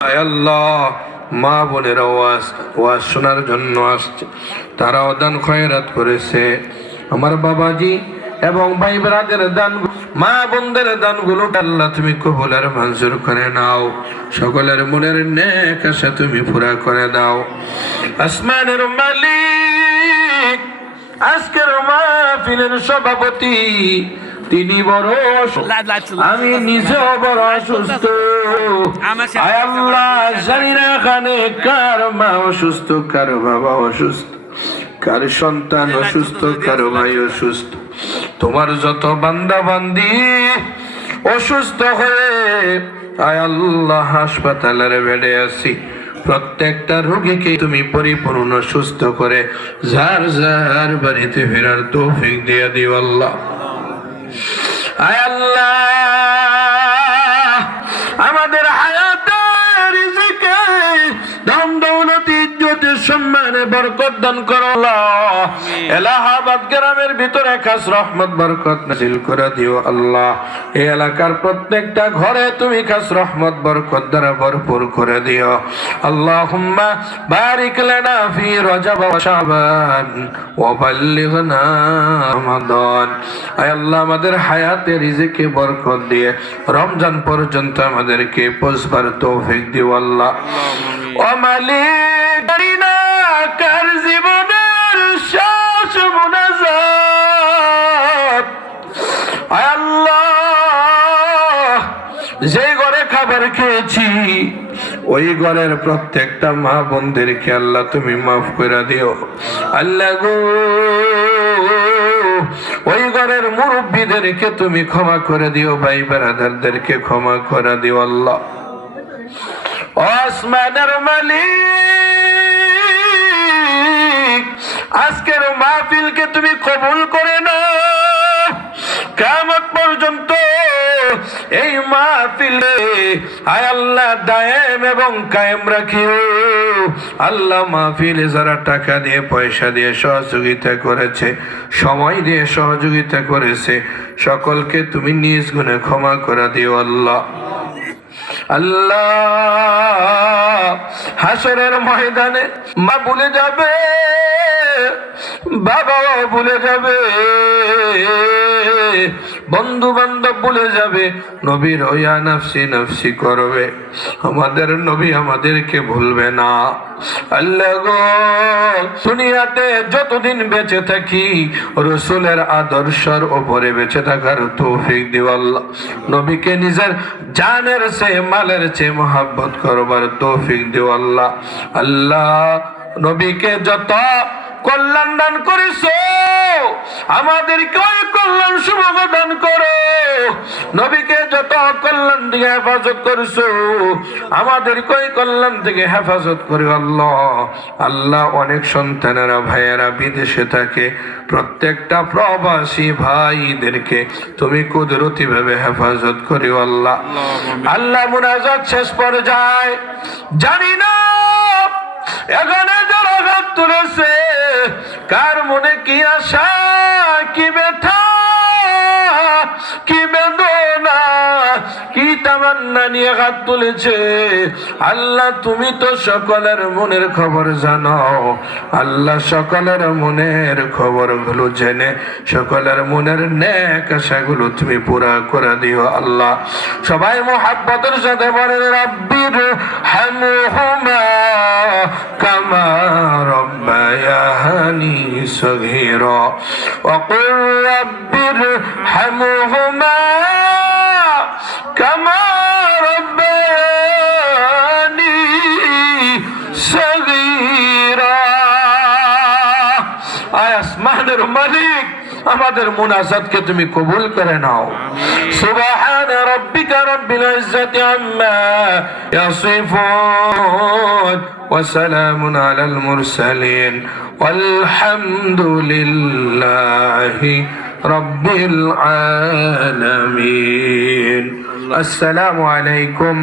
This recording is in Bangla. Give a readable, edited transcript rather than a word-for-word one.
আল্লাহ, মা বোনের ওয়াজ শোনার জন্য আসছে, তারাও দান খয়রাত করেছে। আমার বাবাজি এবং ভাই ব্রাদের দান, মা বোনদের দানগুলো আল্লাহ তুমি কবুল আর মঞ্জুর করে নাও। সকলের মনের নেক আশা তুমি পুরা করে দাও। আসমানের মালিক, আজকের মাহফিলের সভাপতি তিনি বড়, আমি নিজেও বড় অসুস্থ। আয় আল্লাহ, জানি না এখানে কার মা অসুস্থ, কার বাবা অসুস্থ, কার সন্তান অসুস্থ, কার ভাই অসুস্থ। তোমার যত বান্দা বান্দি অসুস্থ হয়ে আয় আল্লাহ হাসপাতালের বেডে আছি, প্রত্যেকটা রোগীকে তুমি পরিপূর্ণ সুস্থ করে যার যার বাড়িতে ফেরার তৌফিক দিয়ে দিও আল্লাহ। আয় আল্লাহ, আমাদের হায়াতের রিজিকে ধন দৌলত ইজ্জত সম্মানে বরকত দান করো আল্লাহ। এলাহাবাদ গ্রামের ভিতরে খাস রহমত বরকত নাযিল করে দিও আল্লাহ। এই এলাকার প্রত্যেকটা ঘরে তুমি খাস রহমত বরকত দ্বারা ভরপুর করে দিও। আল্লাহুম্মা বারিক লানা ফি রজব ওয়া শাবান ওয়া বাল্লিগনা রমাদান। আয় আল্লাহ, আমাদের হায়াতে রিজিকে বরকত দিয়ে রমজান পর্যন্ত আমাদেরকে পৌঁছবার তৌফিক দিও আল্লাহ। ও মালিক, জানিনা কার জীবনের শেষ মুনাজাত। আয় আল্লাহ, যে ঘরে খাবার খেয়েছি ওই ঘরের প্রত্যেকটা মা বোনদেরকে আল্লাহ তুমি মাফ করে দিও আল্লাহ গো। ওই ঘরের মুরব্বীদেরকে তুমি ক্ষমা করে দিও, ভাই ব্রাদারদেরকে ক্ষমা করে দিও আল্লাহ। আসমানের মালিক, আজকের মাহফিলকে তুমি কবুল করে নাও। কিয়ামত পর্যন্ত এই মাহফিলে আয় আল্লাহ দায়েম এবং কায়েম রাখিও আল্লাহ। মাহফিলে যারা টাকা দিয়ে পয়সা দিয়ে সহযোগিতা করেছে, সময় দিয়ে সহযোগিতা করেছে, সকলকে তুমি নিজ গুণে ক্ষমা করে দিও আল্লাহ। আল্লাহ, হাসরের ময়দানে মা ভুলে যাবে, বাবাও ভুলে যাবে, বন্ধু বান্ধব ভুলে যাবে, নবীর ইয়া নাফসি নাফসি করবে। আমাদের নবী আমাদেরকে ভুলবে না আল্লাহ গো। দুনিয়াতে যতদিন বেঁচে থাকি রাসূলের আদর্শের উপরে বেঁচে থাকার তৌফিক দিও আল্লাহ। নবীকে নিজের জানের চেয়ে মালের চেয়ে মহব্বত করবার তৌফিক দিও আল্লাহ। আল্লাহ, নবীকে যত কল্যাণ দান করেছো আমাদেরকে ওই কল্যাণ সুযোগ দান করো। নবীকে যত কল্যাণ থেকে হেফাজত করেছো আমাদেরকে ওই কল্যাণ থেকে হেফাজত করো আল্লাহ। আল্লাহ, অনেক সন্তানেরা ভাইয়েরা বিদেশে থাকে, প্রত্যেকটা প্রবাসী ভাইদেরকে তুমি কুদরতি ভাবে হেফাজত করিও আল্লাহ। আল্লাহ, মুনাজাত শেষ পর্যায়ে জানি না এখানে যারা হাত তুলেছে কার মনে কি আশা, কি ব্যথা, কি বেদনা, কি তামান্না নিয়ে হাত তুলেছে আল্লাহ, তুমি তো সকলের মনের খবর জানো আল্লাহ। সকলের মনের খবরগুলো জেনে সকলের মনের নেক আশাগুলো তুমি পুরা করে দিও আল্লাহ। সবাই মুহাব্বতের সাথে বলেন রব্বির হামহুমা কামা রব্বায়ানি সগীরা ওয়া কুর রব্বির হামহুমা কামা রব্বায়ানি সগীরা। আয় আসমানের মালিক, আমাদের মুনাজাতকে তুমি কবুল করে নাও। সুবহান রাব্বিকা রাব্বিল ইজ্জাতি আম্মা ইয়াসিফুন ওয়া সালামুন আলাল মুরসালিন ওয়ালহামদুলিল্লাহি রাব্বিল আলামিন। আসসালামু আলাইকুম।